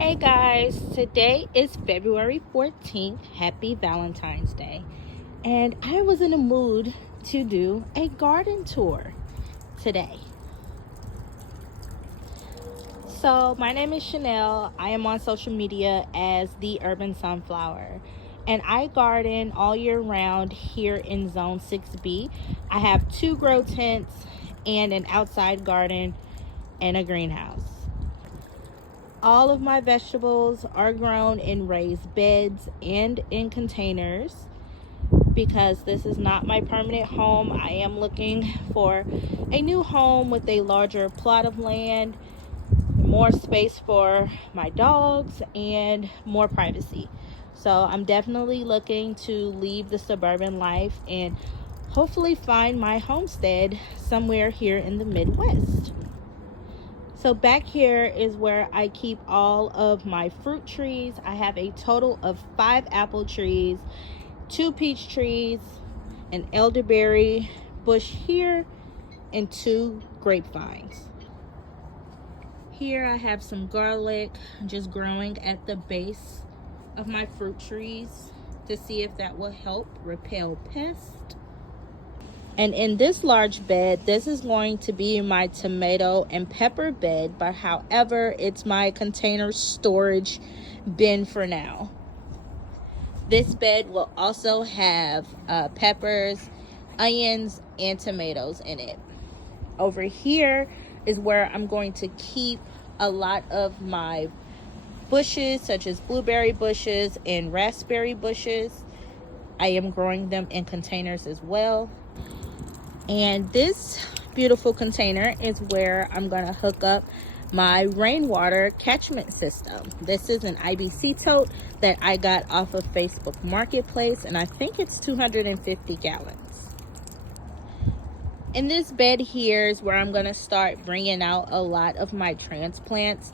Hey guys, today is February 14th. Happy Valentine's Day. And I was in a mood to do a garden tour today. So, my name is Chanel. I am on social media as the Urban Sunflower. And I garden all year round here in Zone 6B. I have 2 grow tents and an outside garden and a greenhouse. All of my vegetables are grown in raised beds and in containers because this is not my permanent home. I am looking for a new home with a larger plot of land, more space for my dogs, and more privacy. So I'm definitely looking to leave the suburban life and hopefully find my homestead somewhere here in the Midwest. So back here is where I keep all of my fruit trees. I have a total of 5 apple trees, 2 peach trees, an elderberry bush here, and 2 grapevines. Here I have some garlic just growing at the base of my fruit trees to see if that will help repel pests. And in this large bed, this is going to be my tomato and pepper bed, but however, it's my container storage bin for now. This bed will also have peppers, onions, and tomatoes in it. Over here is where I'm going to keep a lot of my bushes, such as blueberry bushes and raspberry bushes. I am growing them in containers as well. And this beautiful container is where I'm going to hook up my rainwater catchment system. This is an IBC tote that I got off of Facebook Marketplace, and I think it's 250 gallons. In this bed here is where I'm going to start bringing out a lot of my transplants.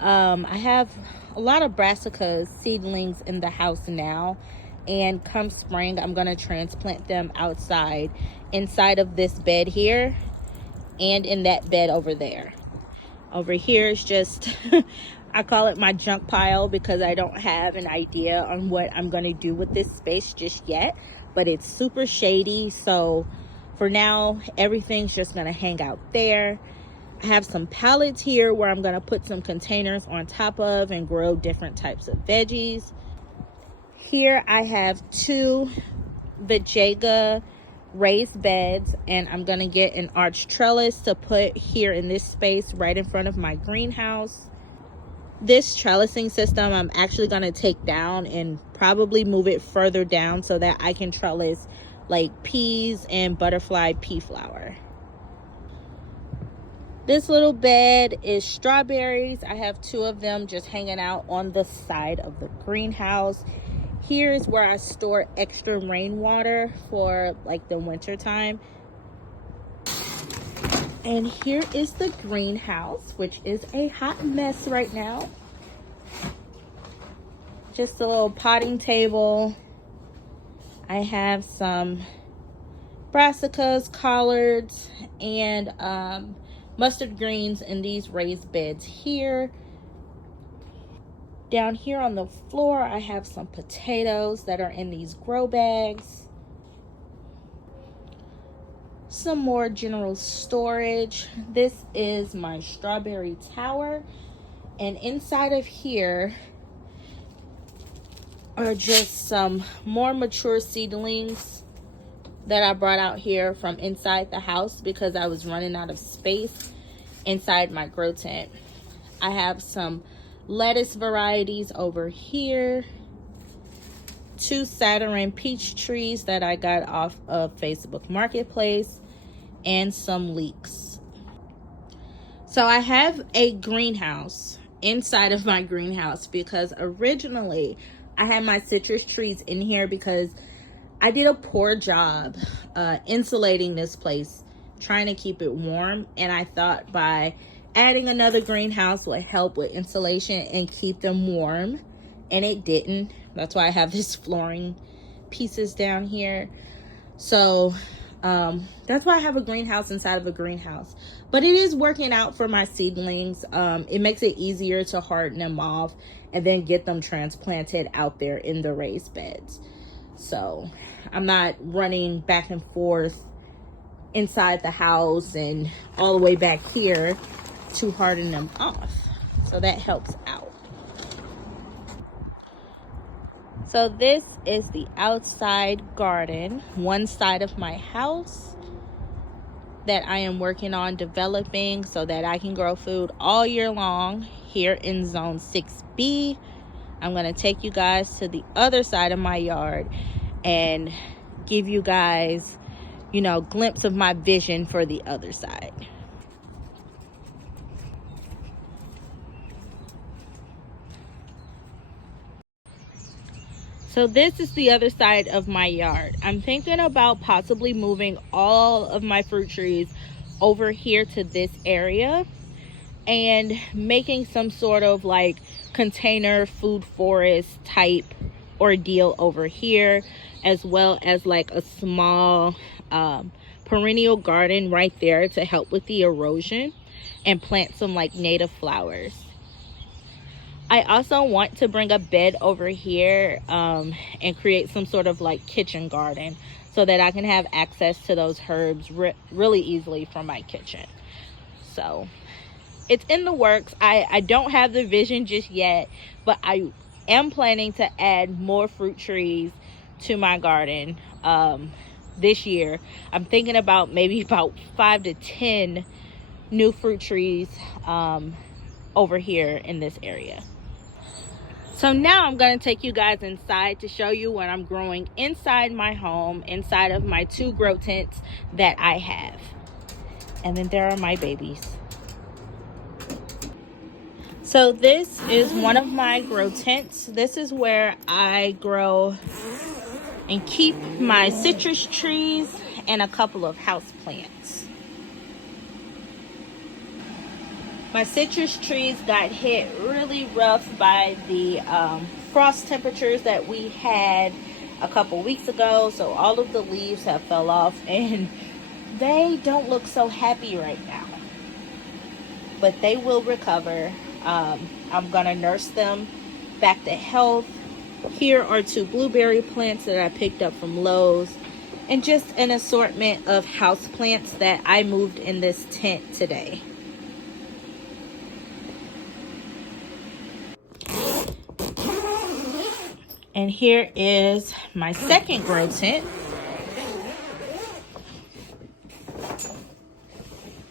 I have a lot of brassicas seedlings in the house now, and come spring I'm going to transplant them outside inside of this bed here and in that bed over there. Over here is just I call it my junk pile because I don't have an idea on what I'm going to do with this space just yet, but it's super shady, so for now everything's just going to hang out there. I have some pallets here where I'm going to put some containers on top of and grow different types of veggies. Here I have 2 Vegega raised beds, and I'm going to get an arch trellis to put here in this space right in front of my greenhouse. This trellising system I'm actually going to take down and probably move it further down so that I can trellis like peas and butterfly pea flower. This little bed is strawberries. I have 2 of them just hanging out on the side of the greenhouse. Here is where I store extra rainwater for like the winter time. And here is the greenhouse, which is a hot mess right now. Just a little potting table. I have some brassicas, collards, and mustard greens in these raised beds here. Down here on the floor, I have some potatoes that are in these grow bags. Some more general storage. This is my strawberry tower. And inside of here are just some more mature seedlings that I brought out here from inside the house because I was running out of space inside my grow tent. I have some lettuce varieties over here, 2 Saturn peach trees that I got off of Facebook Marketplace, and some leeks. So I have a greenhouse inside of my greenhouse because originally I had my citrus trees in here because I did a poor job insulating this place, trying to keep it warm, and I thought by adding another greenhouse would help with insulation and keep them warm, and it didn't. That's why I have this flooring pieces down here. So That's why I have a greenhouse inside of a greenhouse. But it is working out for my seedlings. It makes it easier to harden them off and then get them transplanted out there in the raised beds. So I'm not running back and forth inside the house and all the way back here to harden them off. So that helps out. So this is the outside garden, one side of my house that I am working on developing so that I can grow food all year long here in Zone 6B. I'm going to take you guys to the other side of my yard and give you guys, glimpse of my vision for the other side. So this is the other side of my yard. I'm thinking about possibly moving all of my fruit trees over here to this area and making some sort of like container food forest type ordeal over here, as well as like a small perennial garden right there to help with the erosion, and plant some like native flowers. I also want to bring a bed over here and create some sort of like kitchen garden so that I can have access to those herbs really easily from my kitchen. So it's in the works. I don't have the vision just yet, but I am planning to add more fruit trees to my garden this year. I'm thinking about maybe about 5 to 10 new fruit trees over here in this area. So now I'm going to take you guys inside to show you what I'm growing inside my home, inside of my 2 grow tents that I have. And then there are my babies. So this is one of my grow tents. This is where I grow and keep my citrus trees and a couple of house plants. My citrus trees got hit really rough by the frost temperatures that we had a couple weeks ago. So all of the leaves have fell off and they don't look so happy right now. But they will recover. I'm gonna nurse them back to health. Here are 2 blueberry plants that I picked up from Lowe's, and just an assortment of house plants that I moved in this tent today. And here is my second grow tent,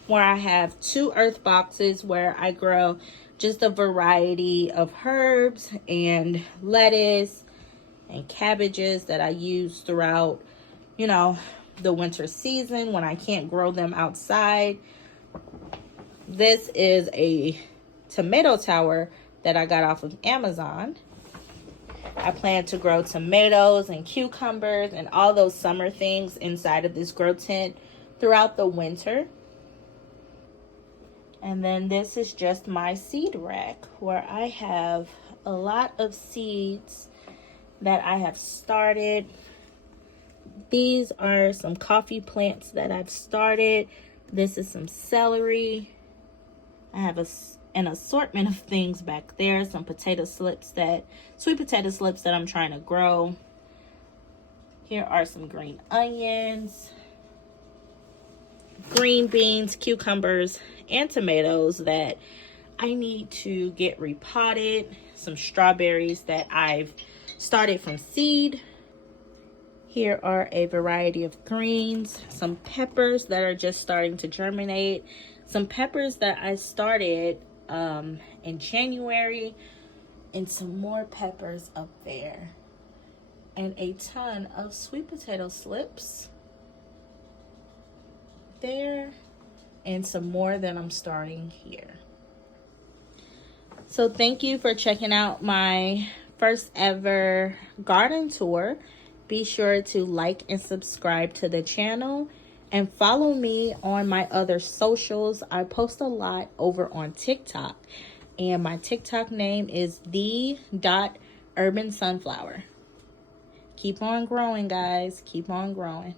where I have 2 earth boxes where I grow just a variety of herbs and lettuce and cabbages that I use throughout, the winter season when I can't grow them outside. This is a tomato tower that I got off of Amazon. I plan to grow tomatoes and cucumbers and all those summer things inside of this grow tent throughout the winter. And then this is just my seed rack where I have a lot of seeds that I have started. These are some coffee plants that I've started. This is some celery. I have an assortment of things back there. Some sweet potato slips that I'm trying to grow. Here are some green onions, green beans, cucumbers, and tomatoes that I need to get repotted. Some strawberries that I've started from seed. Here are a variety of greens, some peppers that are just starting to germinate, some peppers that I started in January, and some more peppers up there, and a ton of sweet potato slips there, and some more that I'm starting here. So thank you for checking out my first ever garden tour. Be sure to like and subscribe to the channel and follow me on my other socials. I post a lot over on TikTok, and my TikTok name is the.urbansunflower. Keep on growing, guys. Keep on growing.